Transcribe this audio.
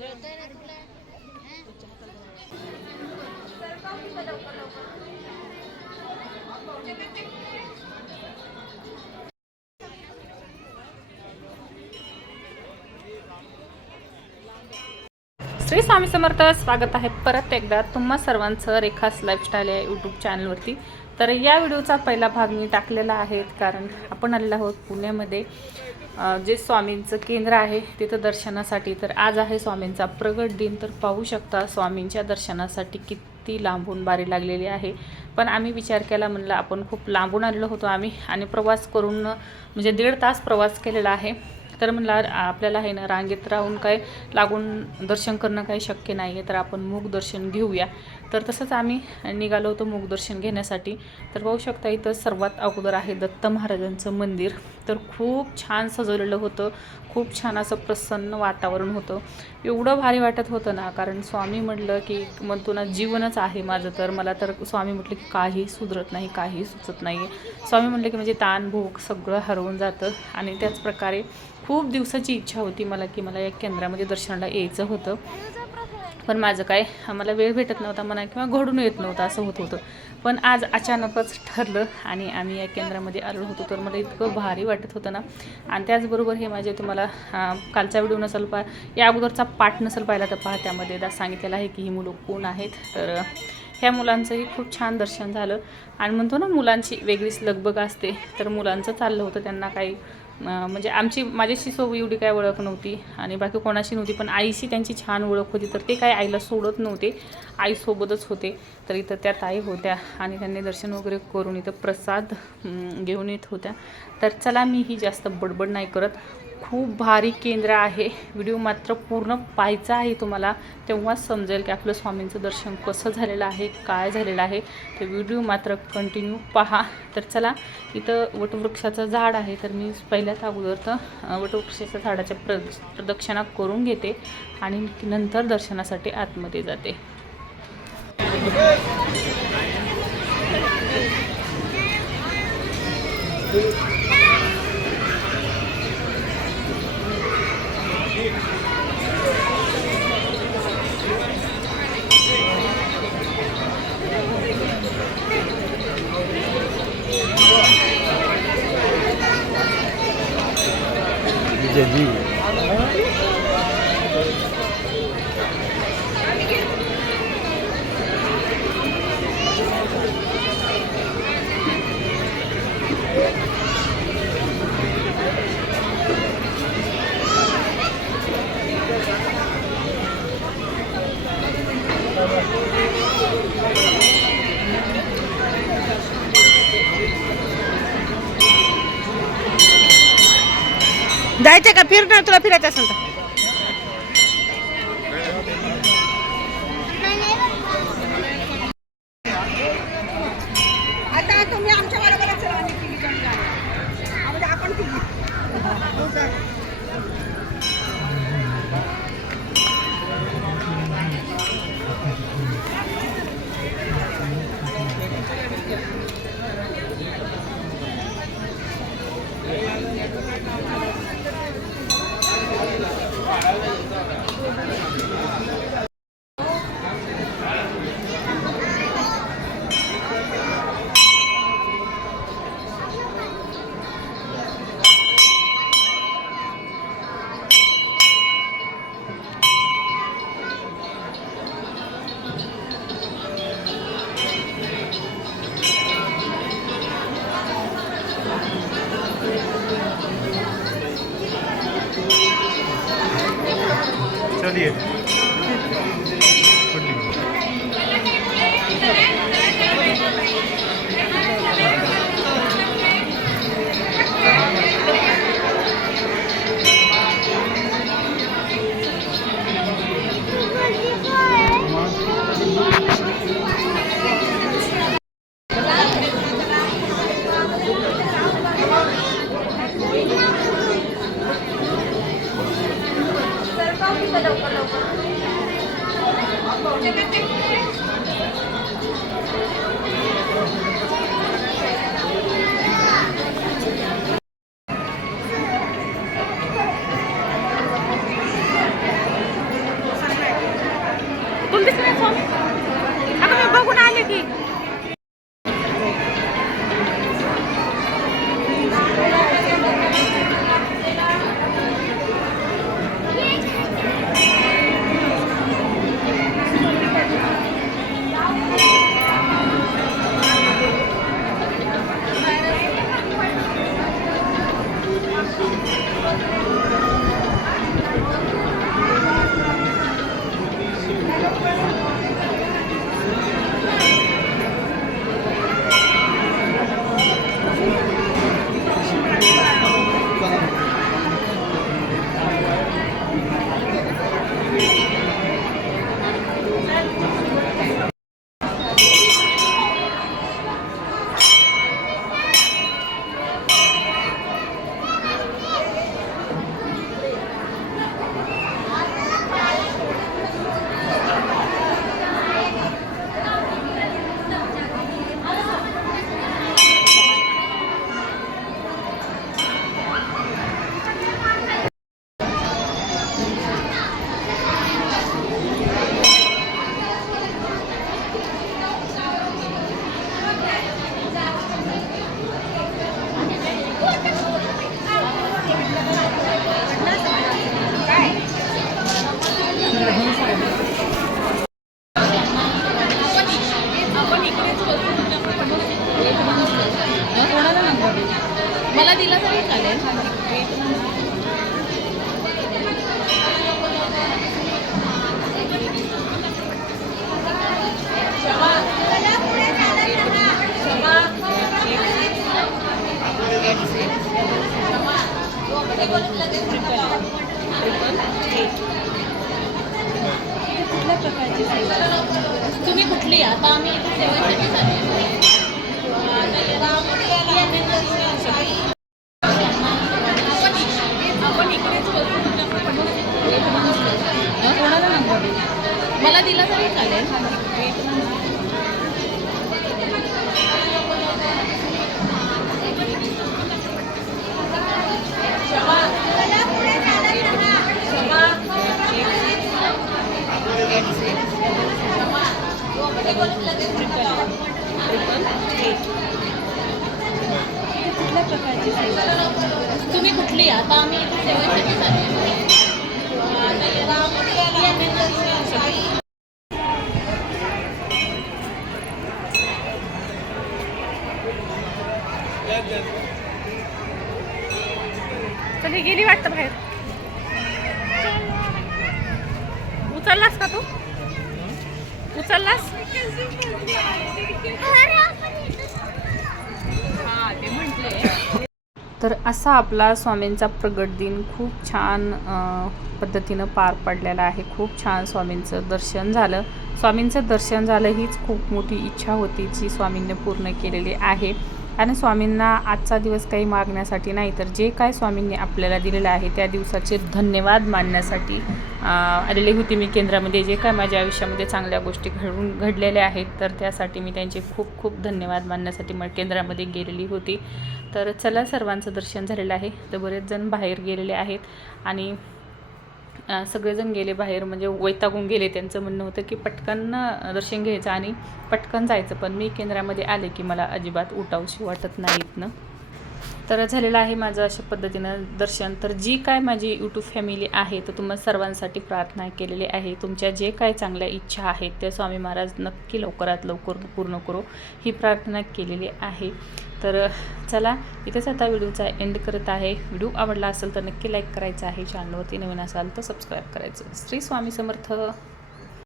श्री स्वामी समर्थ. स्वागत आहे परत एकदा तुम्हा सर्वांचं रेखास लाईफस्टाईल या यूट्यूब चॅनलवरती. तर या व्हिडिओचा पहिला भाग मी टाकलेला आहे कारण आपण आलेलो आहोत पुण्यामध्ये जे स्वामींचं केंद्र आहे तिथं दर्शनासाठी. तर आज आहे स्वामींचा प्रगट दिन. तर पाहू शकता स्वामींच्या दर्शनासाठी किती लांबून बारी लागलेली आहे. पण आम्ही विचार केला, म्हणलं आपण खूप लांबून आलेलो होतो आम्ही आणि प्रवास करून म्हणजे 1.5 तास प्रवास केलेला आहे. तर म्हणलं आपल्याला आहे ना रांगेत राहून काय लागून दर्शन करणं काही शक्य नाही आहे, तर आपण मूक दर्शन घेऊया. तर तसंच आम्ही निघालो होतो मूक दर्शन घेण्यासाठी. तर पाहू शकता इथं सर्वात अगोदर आहे दत्त महाराजांचं मंदिर. तर खूप छान सजवलेलं होतं, खूप छान असं प्रसन्न वातावरण होतं. एवढं भारी वाटत होतं ना, कारण स्वामी म्हटलं की म्हणतो ना जीवनच आहे माझं. तर मला तर स्वामी म्हटलं की काही सुधरत नाही, काही सुचत नाही. स्वामी म्हटलं की म्हणजे ताण भूक सगळं हरवून जातं. आणि त्याच प्रकारे खूप दिवसाची इच्छा होती मला की मला या केंद्रामध्ये दर्शनाला यायचं होतं, पण माझं काय मला वेळ भेटत नव्हता म्हणा किंवा घडून येत नव्हतं असं होत होतं. पण आज अचानकच ठरलं आणि आम्ही या केंद्रामध्ये आलो होतो. तर मला इतकं भारी वाटत होतं ना. आणि त्याचबरोबर हे माझे तुम्हाला कालचा व्हिडिओ नसेल या अगोदरचा पाठ नसेल पाहिला तर पहा, त्यामध्ये सांगितलेलं आहे की ही मुलं कोण आहेत. तर ह्या मुलांचंही खूप छान दर्शन झालं. आणि म्हणतो ना मुलांची वेगळीच लगबग असते. तर मुलांचं चाललं होतं, त्यांना काही म्हणजे माझ्याशी सोबत एवढी काय ओळख नव्हती आणि बाकी कोणाशी नव्हती, पण आईशी त्यांची छान ओळख होती. तर ते काय आईला सोडत नव्हते, आईसोबतच होते. तर इथं त्या ताई होत्या आणि त्यांनी दर्शन वगैरे करून इथं प्रसाद घेऊन येत होत्या. तर चला मी ही जास्त बडबड नाही करत. खूप भारी केंद्र आहे. व्हिडिओ मात्र पूर्ण पाहायचा आहे तुम्हाला, तेव्हाच समजेल की आपलं स्वामींचं दर्शन कसं झालेलं आहे, काय झालेलं आहे. ते व्हिडिओ मात्र कंटिन्यू पहा. तर चला, इथं वटवृक्षाचं झाड आहे. तर मी पहिल्याच अगोदर तर वटवृक्षाच्या झाडाच्या प्रदक्षिणा करून घेते आणि नंतर दर्शनासाठी आतमध्ये जाते. जी जायचं का फिरणं, तुला फिरायचं असेल तर आता तुम्ही आमच्या बरोबरच चला. आपण चलिए प्रकारची सेवा तुम्ही कुठली आता आम्ही इथे सेवेसाठी चाललेलो आहे. आपण इकडेच कोणाला नंबर मला दिला तरी चालेल. कुठल्या प्रकारची सेवा तुम्ही कुठली आता आम्ही इथे सेवेसाठी चाललेलो आहे. कधी गेली वाटतं बाहेर. उचललास का तू? उचललास? तर असा आपला स्वामींचा प्रगट दिन खूप छान पद्धतीनं पार पडलेला आहे. खूप छान स्वामींचं दर्शन झालं. स्वामींचं दर्शन झालं हीच खूप मोठी इच्छा होती जी स्वामींनी पूर्ण केलेली आहे. आणि स्वामींना आजचा दिवस काही मागण्यासाठी नाही तर जे काय स्वामींनी आपल्याला दिलेलं आहे त्या दिवसाचे धन्यवाद मानण्यासाठी आलेली होती मी केंद्रामध्ये. जे काय माझ्या आयुष्यामध्ये चांगल्या गोष्टी घडलेल्या आहेत तर त्यासाठी मी त्यांचे खूप खूप धन्यवाद मानण्यासाठी मग केंद्रामध्ये गेलेली होती. तर चला, सर्वांचं दर्शन झालेलं आहे. तर बरेच जण बाहेर गेलेले आहेत आणि सगळेजण गेले बाहेर म्हणजे वैतागून गेले. त्यांचं म्हणणं होतं की पटकन दर्शन घ्यायचं आणि पटकन जायचं. पण मी केंद्रामध्ये आले की मला अजिबात उठावशी वाटत नाहीत ना. तर झालेलं आहे माझं अशा पद्धतीनं दर्शन. तर जी काय माझी यूट्यूब फॅमिली आहे तर तुम्हाला सर्वांसाठी प्रार्थना केलेली आहे. तुमच्या जे काय चांगल्या इच्छा आहेत त्या स्वामी महाराज नक्की लवकरात लवकर पूर्ण करो ही प्रार्थना केलेली आहे. तर चला, इथेच आता व्हिडिओचा एंड करत आहे. व्हिडिओ आवडला असेल तर नक्की लाईक करायचं आहे. चॅनलवरती नवीन असाल तर सबस्क्राईब करायचं. श्री स्वामी समर्थ.